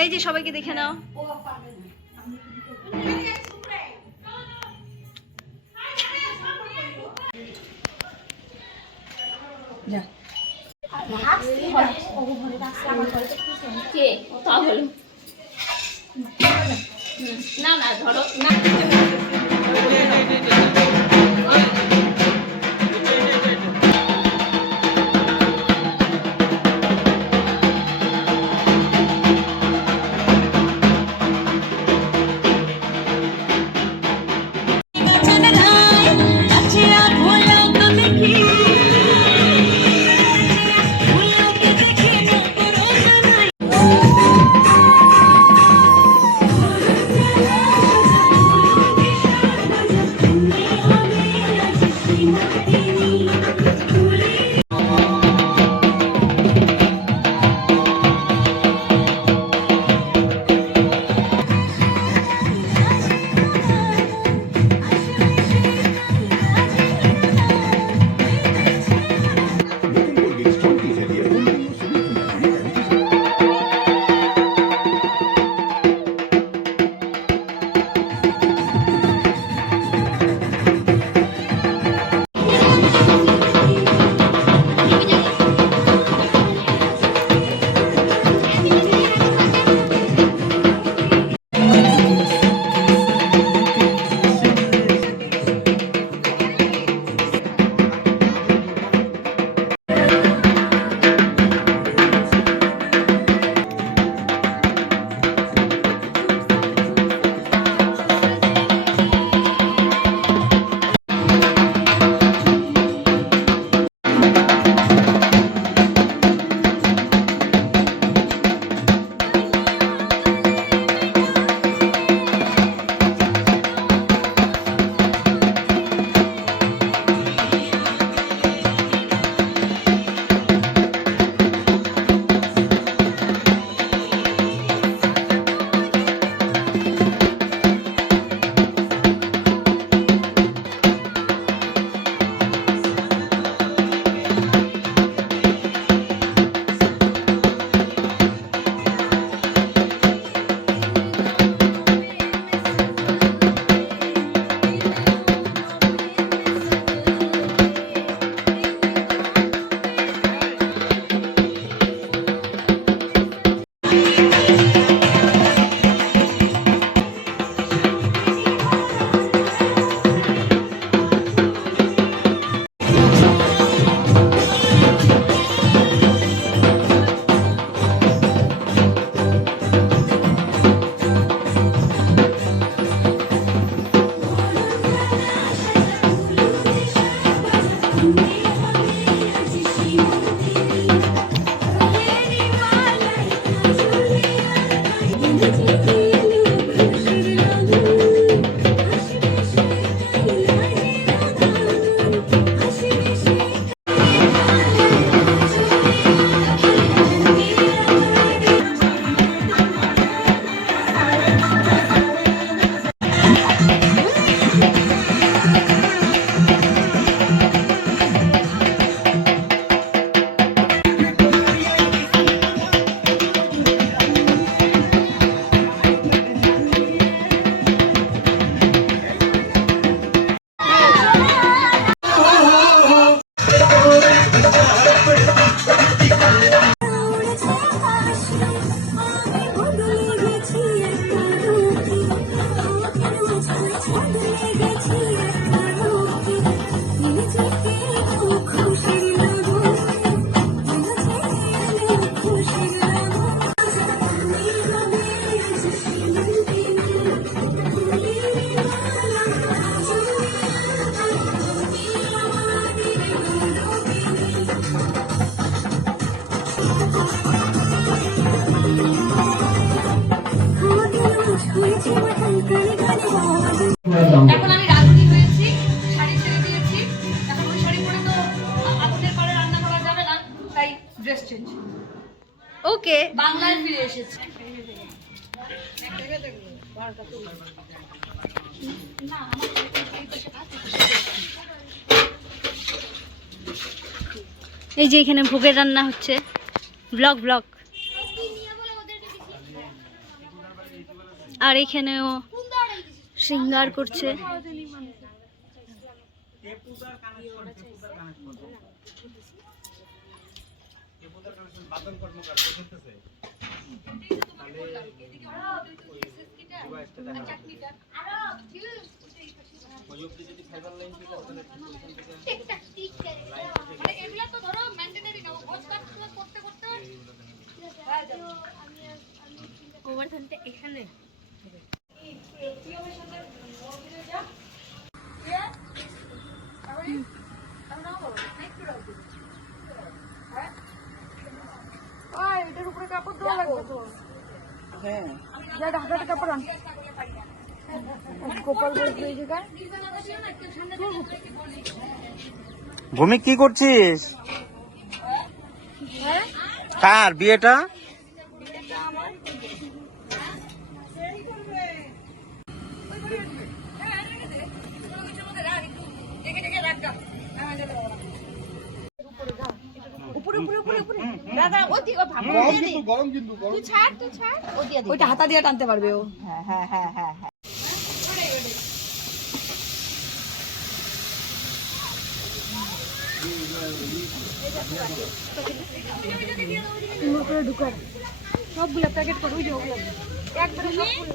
এই যে সবাইকে দেখে নাও। না না ধরো না এখন আমি রাঁধুনি হয়েছি, শাড়ি ছেড়ে দিয়েছি। এখন ওই শাড়ি পরে তো আগুনের পরে রান্না করা যাবে না, তাই ড্রেস চেঞ্জ। ওকে, বাংলায় ফিরে এসেছি। এই যে এখানে ভোগের রান্না হচ্ছে। Blog blog. আর এখানেও সিঙ্গার করছে। এগুলা তো ধরো ম্যান্ডেটরি না, ভোজ করতে করতে ওভারথানটা এখানে এটার উপরে কাপড় দেওয়া লাগবে তো। হ্যাঁ, ঢাকাটা কাপড় আন। গোপাল বলছে এই জায়গায়। ভূমি কি করছিস? কার বিয়েটা? ওইটা হাতা দিয়ে টানতে পারবে ও। ঢুকার সবগুলো প্যাকেট করে ওই যে ওগুলো একবারে সবগুলো।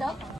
দাও